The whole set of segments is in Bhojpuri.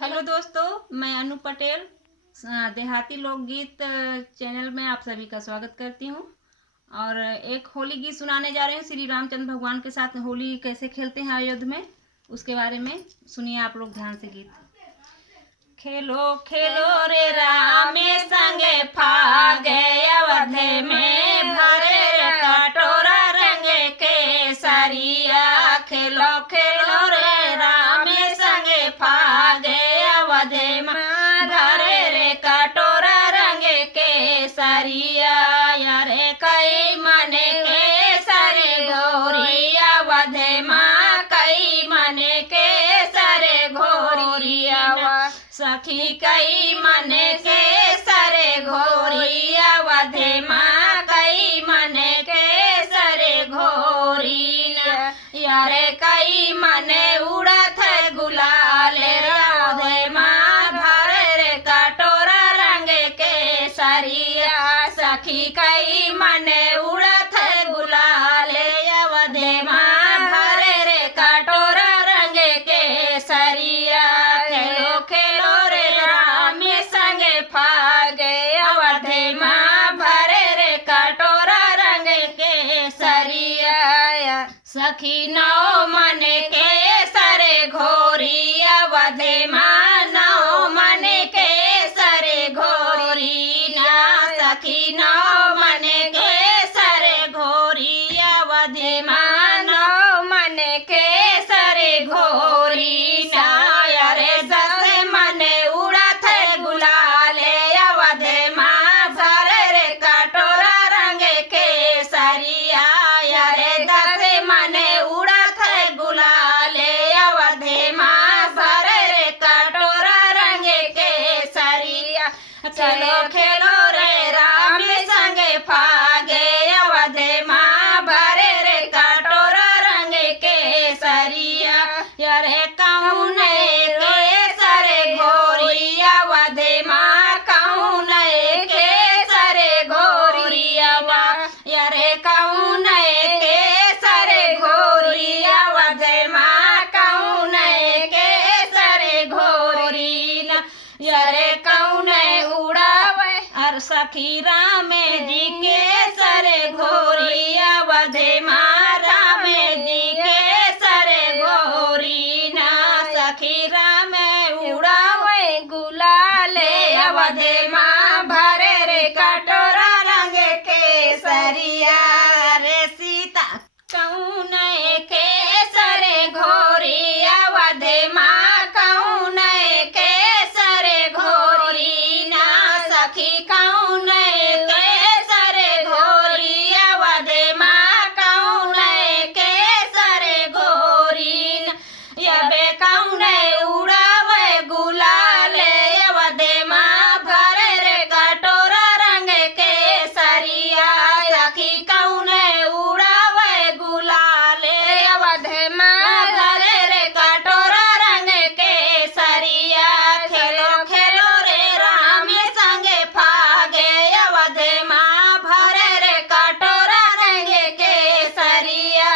हेलो दोस्तों, मैं अनु पटेल देहाती लोकगीत चैनल में आप सभी का स्वागत करती हूँ। और एक होली गीत सुनाने जा रही हूँ। श्री रामचंद्र भगवान के साथ होली कैसे खेलते हैं अयोध्या में, उसके बारे में सुनिए आप लोग ध्यान से गीत। खेलो खेलो रे राम संगे फागे अवधे में, भरे रे कटोरा रंगे केसरिया। खेलो खेलो रे राम संगे फागे अवधे में, भरे रे कटोरा रंगे केसरिया। यारे कई मने केसरी घोरी अवधे माँ, कई मने केसरे घोरिया। सखी कई मने केसरे घोरी अवधे माँ, कई मने केसरे घोरी। यारे कई मने उड़त गुलाल अवधे माँ, भरे रे कटोरा रंगे केसरिया। सखी कई मने उड़त गुलाल अवधे माँ, भरे रे कटोरा रंगे केसरिया। खेलो खेलो रे राम संगे फागे अवधे माँ, भरे रे कटोरा रंगे केसरिया। सखी नौ मन केसरे घोरी अवधे माँ, नौ मन केसरे घोरी ना। सखी नौ मन केसरे घोरी अवधे माँ, नौ मन केसरे घोरी ना। यारे दस मन उड़त गुलाले अवधे माँ, भरे रे कटोरा रंगे केसरिया। यारे दस मन उड़त गुलाले अवधे माँ, भरे रे कटोरा रंगे केसरिया। चलो खेलो रे राम संगे फागे अवधे माँ, भरे रे कटोरा रंगे केसरिया। यारे कौन केसरे घोरी अवधे माँ, कौन केसरे घोरी माँ। यारे कौन केसरे घोरी अवधे माँ, कौन केसरे घोरी न। यारे कौन उड़ावे और सखी राम जी केसरे घोरी अवधे माँ, राम जी केसरे घोरी ना। सखी राम उड़ावे गुलाले अवधे माँ, भरे रे कटोरा रंगे केसरिया। रे सीता कौन केसरे घोरी अवधे माँ, कौन केसरे घोरी ना। सखी कौन केसरे घोरी अवधे माँ, कौन केसरे घोरी ना। यबे कौन उड़ावे गुलाले अवधे माँ, भरे रे कटोरा रंगे केसरिया। सखी कौन उड़ावे गुलाले अवधे माँ, भरे रे कटोरा रंगे केसरिया। खेलो खेलो रे राम संगे फागे अवधे माँ, भरे रे कटोरा रंगे केसरिया।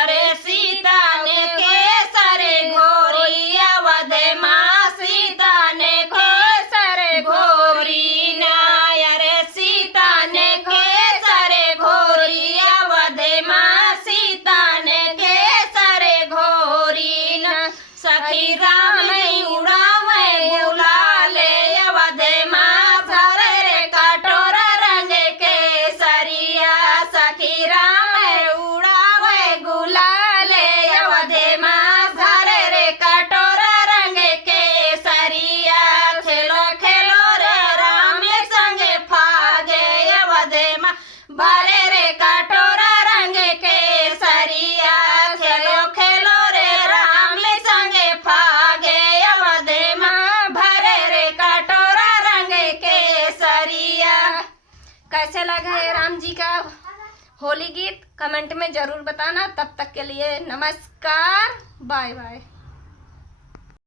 अरे सीता ने केसरे घोरी अवधे माँ, सीता ने केसरे घोरी ना। अरे सीता ने केसरे घोरी अवधे माँ, सीता ने केसरे घोरी ना। सखी राम उड़ावे गुलाले अवधे माँ, भरे रे कटोरा रंगे केसरिया। सखी राम उड़ावे गुलाले अवधे माँ, भरे रे कटोरा रंगे केसरिया। खेलो खेलो रे राम संगे फागे अवधे माँ, भरे रे कटोरा रंगे केसरिया। खेलो खेलो रे राम संगे फागे अवधे माँ, भरे रे कटोरा रंगे केसरिया। कैसे लगा है राम जी का होली गीत, कमेंट में जरूर बताना। तब तक के लिए नमस्कार, बाय बाय।